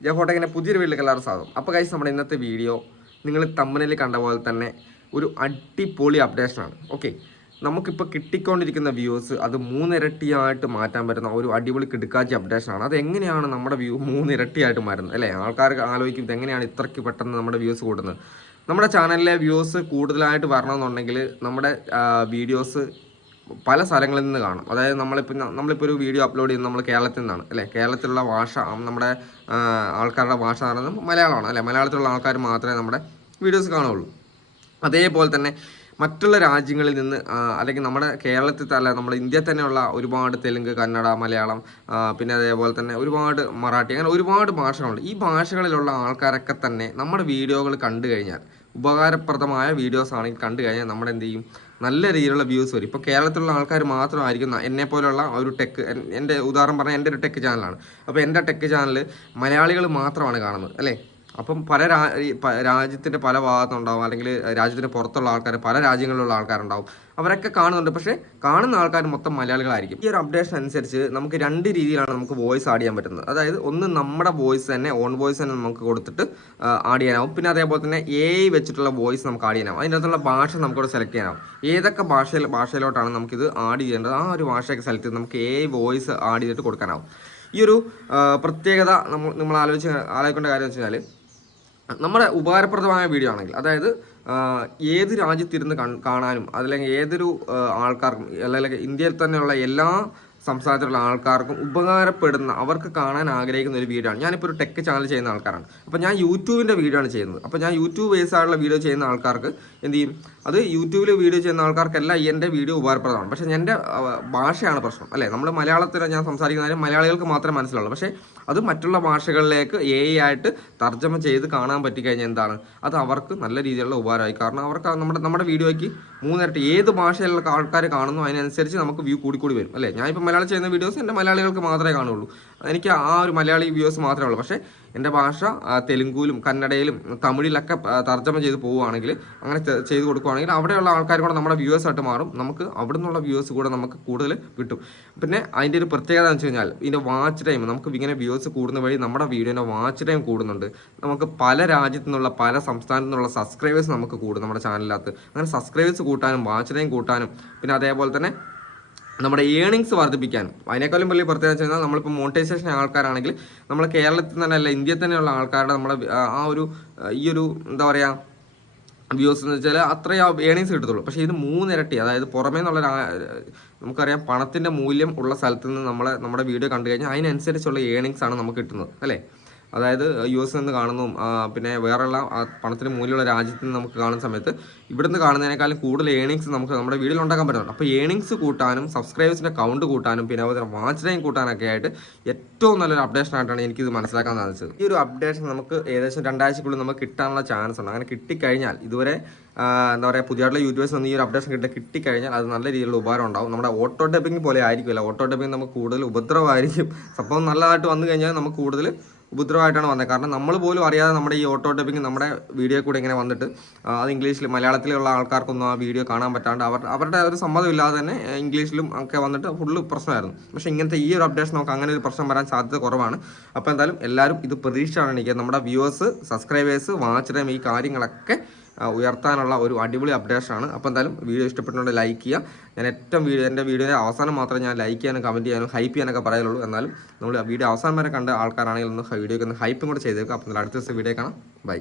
ഞാൻ ഫോട്ടോ ഇങ്ങനെ പുതിയൊരു വീട്ടിൽ എല്ലാവരും സാധനം അപ്പോൾ കഴിച്ച് നമ്മുടെ ഇന്നത്തെ വീഡിയോ നിങ്ങൾ തമ്മനിൽ കണ്ട പോലെ തന്നെ ഒരു അടിപൊളി അപ്ഡേഷനാണ് ഓക്കെ നമുക്കിപ്പോൾ കിട്ടിക്കൊണ്ടിരിക്കുന്ന വ്യൂസ് അത് മൂന്നിരട്ടിയായിട്ട് മാറ്റാൻ പറ്റുന്ന ഒരു അടിപൊളി കിടുക്കാച്ചി അപ്ഡേഷനാണ് അത് എങ്ങനെയാണ് നമ്മുടെ വ്യൂ മൂന്നിരട്ടിയായിട്ട് മാറുന്നത്? അല്ലേ? ആൾക്കാർക്ക് ആലോചിക്കും ഇത് എങ്ങനെയാണ് ഇത്രയ്ക്ക് പെട്ടെന്ന് നമ്മുടെ വ്യൂസ് കൂടുന്നത്. നമ്മുടെ ചാനലിലെ വ്യൂസ് കൂടുതലായിട്ട് വരണമെന്നുണ്ടെങ്കിൽ നമ്മുടെ വീഡിയോസ് പല സ്ഥലങ്ങളിൽ നിന്ന് കാണും. അതായത് നമ്മളിപ്പോൾ നമ്മളിപ്പോൾ ഒരു വീഡിയോ അപ്ലോഡ് ചെയ്യുന്നത് നമ്മൾ കേരളത്തിൽ നിന്നാണ് അല്ലേ? കേരളത്തിലുള്ള ഭാഷ നമ്മുടെ ആൾക്കാരുടെ ഭാഷ എന്ന് പറയുന്നത് മലയാളമാണ് അല്ലേ? മലയാളത്തിലുള്ള ആൾക്കാർ മാത്രമേ നമ്മുടെ വീഡിയോസ് കാണുള്ളൂ അതേപോലെ തന്നെ മറ്റുള്ള രാജ്യങ്ങളിൽ നിന്ന് അല്ലെങ്കിൽ നമ്മുടെ കേരളത്തിൽ തന്നെ നമ്മുടെ ഇന്ത്യയിൽ തന്നെയുള്ള ഒരുപാട് തെലുങ്ക് കന്നഡ മലയാളം പിന്നെ അതേപോലെ തന്നെ ഒരുപാട് മറാഠി അങ്ങനെ ഒരുപാട് ഭാഷകളുണ്ട്. ഈ ഭാഷകളിലുള്ള ആൾക്കാരൊക്കെ തന്നെ നമ്മുടെ വീഡിയോകൾ കണ്ടു കഴിഞ്ഞാൽ ഉപകാരപ്രദമായ വീഡിയോസ് ആണെങ്കിൽ കണ്ടു കഴിഞ്ഞാൽ നമ്മുടെ എന്ത് ചെയ്യും? നല്ല രീതിയിലുള്ള വ്യൂസ് വരും. ഇപ്പോൾ കേരളത്തിലുള്ള ആൾക്കാർ മാത്രമായിരിക്കും എന്നെ പോലുള്ള ഒരു ടെക്ക് എന്റെ ഉദാഹരണം പറഞ്ഞാൽ എന്റെ ഒരു ടെക്ക് ചാനലാണ് അപ്പോൾ എന്റെ ടെക്ക് ചാനൽ മലയാളികൾ മാത്രമാണ് കാണുന്നത് അല്ലേ? അപ്പം പല രാ രാജ്യത്തിന്റെ പല ഭാഗത്തുണ്ടാവും അല്ലെങ്കിൽ രാജ്യത്തിന് പുറത്തുള്ള ആൾക്കാർ പല രാജ്യങ്ങളിലുള്ള ആൾക്കാരുണ്ടാവും. അവരൊക്കെ കാണുന്നുണ്ട്. പക്ഷേ കാണുന്ന ആൾക്കാർ മൊത്തം മലയാളികളായിരിക്കും. ഈ ഒരു അപ്ഡേഷൻ അനുസരിച്ച് നമുക്ക് രണ്ട് രീതിയിലാണ് നമുക്ക് വോയിസ് ആഡ് ചെയ്യാൻ പറ്റുന്നത്. അതായത് ഒന്ന് നമ്മുടെ വോയിസ് തന്നെ ഓൺ വോയിസ് തന്നെ നമുക്ക് കൊടുത്തിട്ട് ആഡ് ചെയ്യാനാവും. പിന്നെ അതേപോലെ തന്നെ എ വെച്ചിട്ടുള്ള വോയിസ് നമുക്ക് ആഡ് ചെയ്യാനാവും. അതിന്റെ അകത്തുള്ള ഭാഷ നമുക്കിവിടെ സെലക്ട് ചെയ്യാനാവും. ഏതൊക്കെ ഭാഷയിൽ ഭാഷയിലോട്ടാണ് നമുക്കിത് ആഡ് ചെയ്യേണ്ടത്? ആ ഒരു ഭാഷയൊക്കെ സെലക്ട് ചെയ്ത് നമുക്ക് എ വോയിസ് ആഡ് ചെയ്തിട്ട് കൊടുക്കാനാവും. ഈ ഒരു പ്രത്യേകത നമ്മൾ നമ്മൾ ആലോചിച്ച് ആലോചിക്കേണ്ട കാര്യം വെച്ച് കഴിഞ്ഞാൽ നമ്മുടെ ഉപകാരപ്രദമായ വീഡിയോ ആണെങ്കിൽ അതായത് ഏത് രാജ്യത്തിരുന്ന് കാണാനും അതല്ലെങ്കിൽ ഏതൊരു ആൾക്കാർക്കും അല്ലെങ്കിൽ ഇന്ത്യയിൽ തന്നെയുള്ള എല്ലാ സംസ്ഥാനത്തിലുള്ള ആൾക്കാർക്കും ഉപകാരപ്പെടുന്ന അവർക്ക് കാണാൻ ആഗ്രഹിക്കുന്ന ഒരു വീഡിയോ ആണ്. ഞാനിപ്പോൾ ഒരു ടെക് ചാനൽ ചെയ്യുന്ന ആൾക്കാരാണ്. അപ്പോൾ ഞാൻ യൂട്യൂബിന്റെ വീഡിയോ ആണ് ചെയ്യുന്നത്. അപ്പോൾ ഞാൻ യൂട്യൂബ് ബേസ് ആയിട്ടുള്ള വീഡിയോ ചെയ്യുന്ന ആൾക്കാർക്ക് എന്ത് ചെയ്യും? അത് യൂട്യൂബിൽ വീഡിയോ ചെയ്യുന്ന ആൾക്കാർക്കെല്ലാം എന്റെ വീഡിയോ ഉപകാരപ്രദമാണ്. പക്ഷേ എന്റെ ഭാഷയാണ് പ്രശ്നം അല്ലേ? നമ്മൾ മലയാളത്തിൽ ഞാൻ സംസാരിക്കുന്ന കാര്യം മലയാളികൾക്ക് മാത്രമേ മനസ്സിലുള്ളൂ. പക്ഷേ അത് മറ്റുള്ള ഭാഷകളിലേക്ക് എ ആയിട്ട് തർജമ ചെയ്ത് കാണാൻ പറ്റിക്കഴിഞ്ഞാൽ എന്താണ്? അത് അവർക്ക് നല്ല രീതിയിലുള്ള ഉപകാരമായി. കാരണം അവർക്ക് നമ്മുടെ നമ്മുടെ വീഡിയോയ്ക്ക് മൂന്നിരട്ടി ഏത് ഭാഷയിലുള്ള ആൾക്കാർ കാണുന്നു അതിനനുസരിച്ച് നമുക്ക് വ്യൂ കൂടി കൂടി വരും അല്ലേ? ഞാനിപ്പോൾ മലയാളം ചെയ്യുന്ന വീഡിയോസ് എന്റെ മലയാളികൾക്ക് മാത്രമേ കാണുള്ളൂ എനിക്ക് ആ ഒരു മലയാളി വ്യൂവേഴ്സ് മാത്രമേ ഉള്ളൂ. പക്ഷേ എന്റെ ഭാഷ തെലുങ്കുവിലും കന്നഡയിലും തമിഴിലൊക്കെ തർജമ ചെയ്ത് പോവുകയാണെങ്കിൽ അങ്ങനെ ചെയ്ത് കൊടുക്കുകയാണെങ്കിൽ അവിടെയുള്ള ആൾക്കാർ കൂടെ നമ്മുടെ വ്യൂവേഴ്സ് ആയിട്ട് മാറും. നമുക്ക് അവിടെ നിന്നുള്ള വ്യൂവേഴ്സ് കൂടെ നമുക്ക് കൂടുതൽ കിട്ടും. പിന്നെ അതിന്റെ ഒരു പ്രത്യേകത എന്ന് വെച്ച് കഴിഞ്ഞാൽ ഇതിന്റെ വാച്ച് ടൈം നമുക്ക് ഇങ്ങനെ വ്യൂവേഴ്സ് കൂടുന്ന വഴി നമ്മുടെ വീഡിയോന്റെ വാച്ച് ടൈം കൂടുന്നുണ്ട്. നമുക്ക് പല രാജ്യത്തു നിന്നുള്ള പല സംസ്ഥാനത്തു നിന്നുള്ള സബ്സ്ക്രൈബേഴ്സ് നമുക്ക് കൂടും നമ്മുടെ ചാനലിനകത്ത് അങ്ങനെ സബ്സ്ക്രൈബേഴ്സ് കൂട്ടാനും വാച്ച് ടൈം കൂട്ടാനും പിന്നെ അതേപോലെ തന്നെ നമ്മുടെ ഏണിങ്സ് വർദ്ധിപ്പിക്കാനും അതിനേക്കാളും വലിയ പ്രത്യേകത വെച്ച് കഴിഞ്ഞാൽ നമ്മളിപ്പോൾ മോണിറ്റൈസേഷൻ ആൾക്കാരാണെങ്കിൽ നമ്മൾ കേരളത്തിൽ തന്നെ അല്ല ഇന്ത്യയിൽ തന്നെയുള്ള ആൾക്കാരുടെ നമ്മുടെ ആ ഒരു ഈ ഒരു എന്താ പറയുക വ്യൂസ് എന്ന് വെച്ചാൽ അത്രയും ഏണിങ്സ് കിട്ടത്തുള്ളൂ. പക്ഷേ ഇത് മൂന്നിരട്ടി അതായത് പുറമേ നിന്നുള്ള നമുക്കറിയാം പണത്തിന്റെ മൂല്യം ഉള്ള സ്ഥലത്ത് നിന്ന് നമ്മളെ നമ്മുടെ വീഡിയോ കണ്ടു കഴിഞ്ഞാൽ അതിനനുസരിച്ചുള്ള ഏണിങ്സ് ആണ് നമുക്ക് കിട്ടുന്നത് അല്ലേ? അതായത് യു എസ് നിന്ന് കാണുന്നതും പിന്നെ വേറെയുള്ള പണത്തിന് മൂല്യമുള്ള രാജ്യത്ത് നിന്ന് നമുക്ക് കാണുന്ന സമയത്ത് ഇവിടുന്ന് കാണുന്നതിനേക്കാളും കൂടുതൽ ഏണിങ്സ് നമുക്ക് നമ്മുടെ വീട്ടിൽ ഉണ്ടാക്കാൻ പറ്റുന്നുണ്ട്. അപ്പോൾ ഏണിങ്സ് കൂട്ടാനും സബ്സ്ക്രൈബേഴ്സിന്റെ കൗണ്ട് കൂട്ടാനും പിന്നെ അതുപോലെ വാച്ച് ടൈം കൂട്ടാനൊക്കെ ആയിട്ട് ഏറ്റവും നല്ലൊരു അപ്ഡേഷൻ ആയിട്ടാണ് എനിക്കിത് മനസ്സിലാക്കാൻ സാധിച്ചത്. ഈ ഒരു അപ്ഡേഷൻ നമുക്ക് ഏകദേശം രണ്ടാഴ്ചക്കുള്ളിൽ നമുക്ക് കിട്ടാനുള്ള ചാൻസ് ഉണ്ട്. അങ്ങനെ കിട്ടിക്കഴിഞ്ഞാൽ ഇതുവരെ എന്താ പറയുക പുതിയതായിട്ടുള്ള യൂട്യൂബേഴ്സ് ഒന്ന് ഈ ഒരു അപ്ഡേഷൻ കിട്ടി കിട്ടിക്കഴിഞ്ഞാൽ അത് നല്ല രീതിയിലുള്ള ഉപകാരം ഉണ്ടാവും. നമ്മുടെ ഓട്ടോ ഡബിങ് പോലെ ആയിരിക്കില്ല ഓട്ടോ ഡബിങ് നമുക്ക് കൂടുതൽ ഉപദ്രവമായിരിക്കും. സംഭവം നല്ലതായിട്ട് വന്നു കഴിഞ്ഞാൽ നമുക്ക് കൂടുതൽ ഉപദ്രവമായിട്ടാണ് വന്നത്. കാരണം നമ്മൾ പോലും അറിയാതെ നമ്മുടെ ഈ ഓട്ടോ ടൈപ്പിംഗ് നമ്മുടെ വീഡിയോ കൂടെ ഇങ്ങനെ വന്നിട്ട് അത് ഇംഗ്ലീഷിൽ മലയാളത്തിലുള്ള ആൾക്കാർക്കൊന്നും ആ വീഡിയോ കാണാൻ പറ്റാണ്ട് അവർ അവരുടെ ഒരു സമ്മതം ഇല്ലാതെ തന്നെ ഇംഗ്ലീഷിലും ഒക്കെ വന്നിട്ട് ഫുള്ള് പ്രശ്നമായിരുന്നു. പക്ഷേ ഇങ്ങനത്തെ ഈ ഒരു അപ്ഡേഷൻ നമുക്ക് അങ്ങനെ ഒരു പ്രശ്നം വരാൻ സാധ്യത കുറവാണ്. അപ്പോൾ എന്തായാലും എല്ലാവരും ഇത് പ്രതീക്ഷിച്ചാണ് എനിക്ക് നമ്മുടെ വ്യൂവേഴ്സ് സബ്സ്ക്രൈബേഴ്സ് വാച്ച് ടൈം ഈ കാര്യങ്ങളൊക്കെ ഉയർത്താനുള്ള ഒരു അടിപൊളി അപ്ഡേഷനാണ് അപ്പോൾ എന്തായാലും വീഡിയോ ഇഷ്ടപ്പെട്ടുകൊണ്ട് ലൈക്ക് ചെയ്യുക ഞാൻ ഏറ്റവും വീഡിയോ എന്റെ വീഡിയോയുടെ അവസാനം മാത്രമേ ഞാൻ ലൈക്ക് ചെയ്യാനും കമന്റ് ചെയ്യാനും ഹൈപ്പ് ചെയ്യാനൊക്കെ പറയുള്ളൂ. എന്നാലും നമ്മൾ വീഡിയോ അവസാനം വരെ കണ്ട ആൾക്കാരാണെങ്കിൽ ഒന്ന് വീഡിയോക്ക് ഒന്ന് ഹൈപ്പും കൂടെ ചെയ്തേക്കുക അപ്പോൾ അടുത്ത ദിവസം വീഡിയോ കാണാം. ബൈ